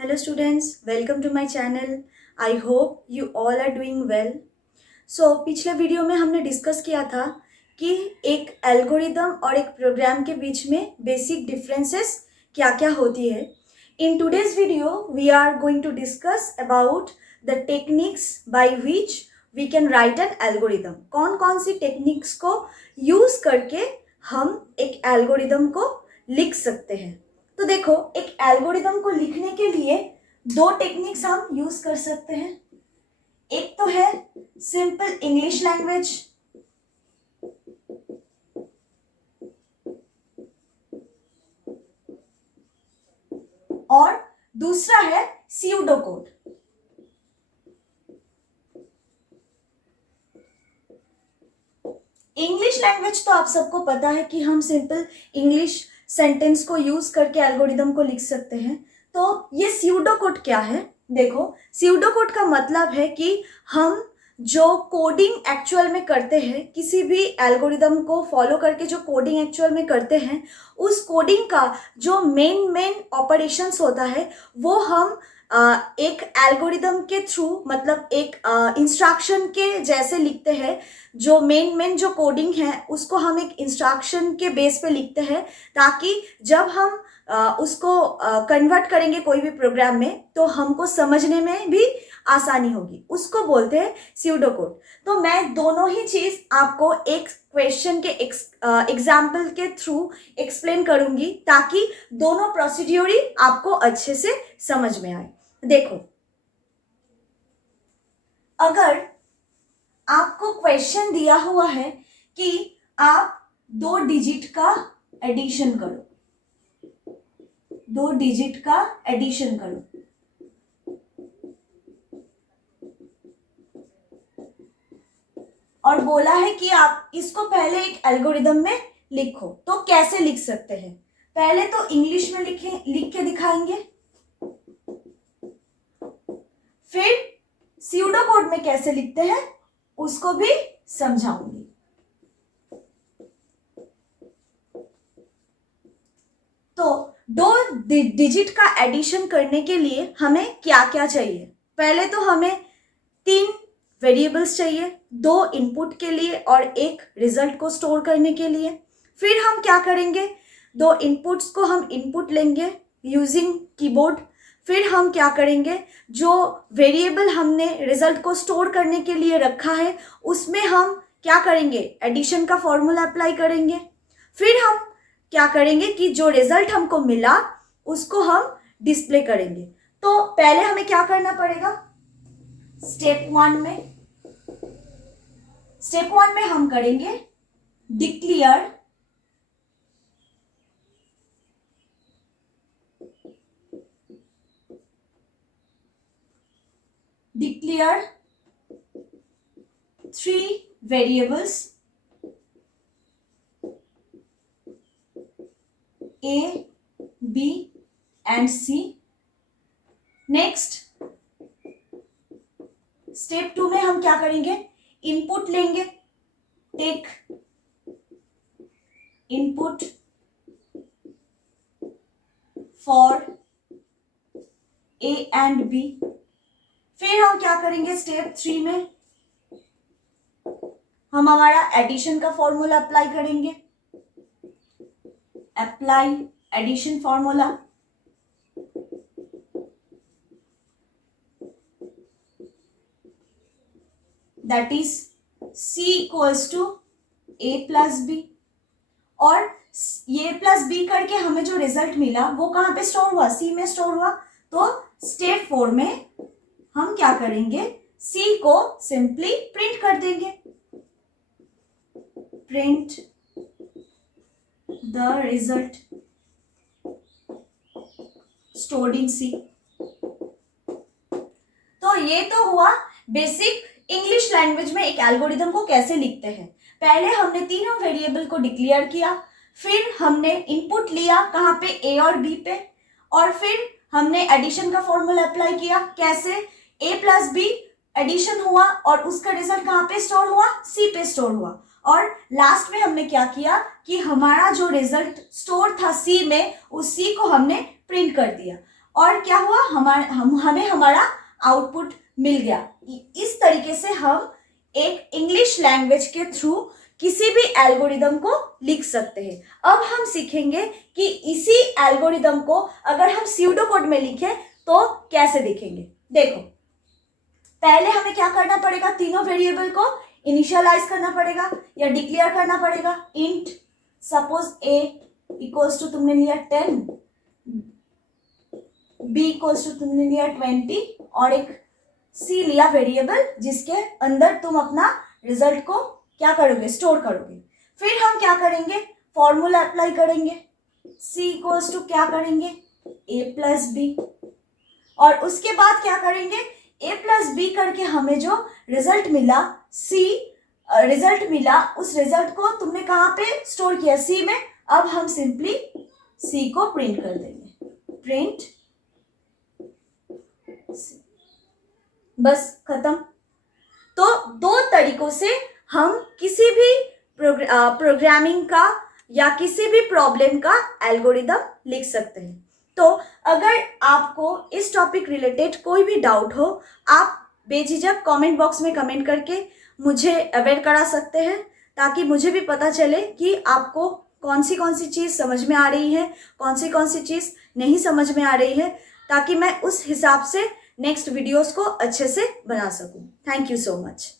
Hello students, welcome to my channel. I hope you all are doing well. पिछले video में हमने discuss किया था कि एक एल्गोरिदम और एक प्रोग्राम के बीच में बेसिक डिफरेंसेस क्या क्या होती है. In today's video we are going to discuss about the techniques by which we can write an algorithm. कौन कौन सी टेक्निक्स को यूज करके हम एक एल्गोरिदम को लिख सकते हैं. तो देखो, एक एल्गोरिदम को लिखने के लिए दो टेक्निक्स हम यूज कर सकते हैं. एक तो है सिंपल इंग्लिश लैंग्वेज और दूसरा है स्यूडो कोड. इंग्लिश लैंग्वेज तो आप सबको पता है कि हम सिंपल इंग्लिश सेंटेंस को यूज करके एल्गोरिदम को लिख सकते हैं. तो ये स्यूडो कोड क्या है? देखो, स्यूडो कोड का मतलब है कि हम जो कोडिंग एक्चुअल में करते हैं, किसी भी एल्गोरिदम को फॉलो करके जो कोडिंग एक्चुअल में करते हैं, उस कोडिंग का जो मेन ऑपरेशंस होता है वो हम एक एल्गोरिदम के थ्रू, मतलब एक इंस्ट्रक्शन के जैसे लिखते हैं. जो मेन जो कोडिंग है उसको हम एक इंस्ट्रक्शन के बेस पे लिखते हैं, ताकि जब हम उसको कन्वर्ट करेंगे कोई भी प्रोग्राम में तो हमको समझने में भी आसानी होगी. उसको बोलते हैं स्यूडो कोड. तो मैं दोनों ही चीज आपको एक क्वेश्चन के एग्जाम्पल के थ्रू एक्सप्लेन करूंगी, ताकि दोनों प्रोसीड्यूर ही आपको अच्छे से समझ में आए. देखो, अगर आपको क्वेश्चन दिया हुआ है कि आप 2 डिजिट का एडिशन करो, 2 डिजिट का एडिशन करो, और बोला है कि आप इसको पहले एक एल्गोरिदम में लिखो. तो कैसे लिख सकते हैं? पहले तो इंग्लिश में लिख के दिखाएंगे, फिर स्यूडो कोड में कैसे लिखते हैं उसको भी समझाऊंगी. तो 2 डिजिट का एडिशन करने के लिए हमें क्या क्या चाहिए? पहले तो हमें 3 वेरिएबल्स चाहिए, 2 इनपुट के लिए और 1 रिजल्ट को स्टोर करने के लिए. फिर हम क्या करेंगे? 2 इनपुट्स को हम इनपुट लेंगे यूजिंग कीबोर्ड. फिर हम क्या करेंगे? जो वेरिएबल हमने रिजल्ट को स्टोर करने के लिए रखा है उसमें हम क्या करेंगे? एडिशन का फॉर्मूला अप्लाई करेंगे. फिर हम क्या करेंगे कि जो रिजल्ट हमको मिला उसको हम डिस्प्ले करेंगे. तो पहले हमें क्या करना पड़ेगा? स्टेप 1 में हम करेंगे declare declare 3 variables A, B and C. Next step 2 में हम क्या करेंगे? इनपुट लेंगे. Take input for A and B. फिर हम क्या करेंगे? स्टेप 3 में हम हमारा एडिशन का फॉर्मूला अप्लाई करेंगे. Apply addition formula. That is C equals to A plus B. और ये प्लस बी करके हमें जो रिजल्ट मिला वो कहाँ पे स्टोर हुआ? C में स्टोर हुआ. तो स्टेप 4 में हम क्या करेंगे? C को सिंपली प्रिंट कर देंगे. Print the result stored in C. तो ये तो हुआ बेसिक इंग्लिश लैंग्वेज में एक एल्गोरिदम को कैसे लिखते हैं. पहले हमने तीनों वेरिएबल को डिक्लेयर किया, फिर हमने इनपुट लिया कहाँ पे? A और B पे, और फिर हमने एडिशन का फॉर्मूला अप्लाई किया. कैसे? A प्लस बी एडिशन हुआ और उसका रिजल्ट कहाँ पे स्टोर हुआ? C पे स्टोर हुआ. और लास्ट में हमने क्या किया कि हमारा जो रिजल्ट स्टोर था C में, उस C को हमने प्रिंट कर दिया. और क्या हुआ, हमें हमारा आउटपुट मिल गया। इस तरीके से हम एक इंग्लिश लैंग्वेज के थ्रू किसी भी एल्गोरिदम को लिख सकते हैं। अब हम सीखेंगे कि इसी एल्गोरिदम को अगर हम स्यूडो कोड में लिखें तो कैसे दिखेंगे। देखो, पहले हमें क्या करना पड़ेगा, तीनों वेरिएबल को इनिशियलाइज करना पड़ेगा या डिक्लेयर करना पड़ेगा। Int suppose a equals to तुमने लिया 10, b इक्वल्स टू तुमने लिया 20 और एक c लिया वेरिएबल जिसके अंदर तुम अपना रिजल्ट को क्या करोगे, स्टोर करोगे। फिर हम क्या करेंगे, फॉर्मूला अप्लाई करेंगे, c इक्वल्स टू क्या करेंगे, a प्लस b, और उसके बाद क्या करेंगे, a प्लस बी करके हमें जो रिजल्ट मिला, रिजल्ट मिला, उस रिजल्ट को तुमने कहाँ पे स्टोर किया, c में। अब हम सिंपली c को प्रिंट कर देंगे, प्रिंट c, बस खत्म। तो दो तरीकों से हम किसी भी प्रोग्रामिंग का या किसी भी प्रॉब्लम का एल्गोरिदम लिख सकते हैं। तो अगर आपको इस टॉपिक रिलेटेड कोई भी डाउट हो, आप बेझिझक कमेंट बॉक्स में कमेंट करके मुझे अवेयर करा सकते हैं, ताकि मुझे भी पता चले कि आपको कौन सी चीज़ समझ में आ रही है, कौन सी चीज़ नहीं समझ में आ रही है, ताकि मैं उस हिसाब से नेक्स्ट वीडियोस को अच्छे से बना सकूं। Thank you so much.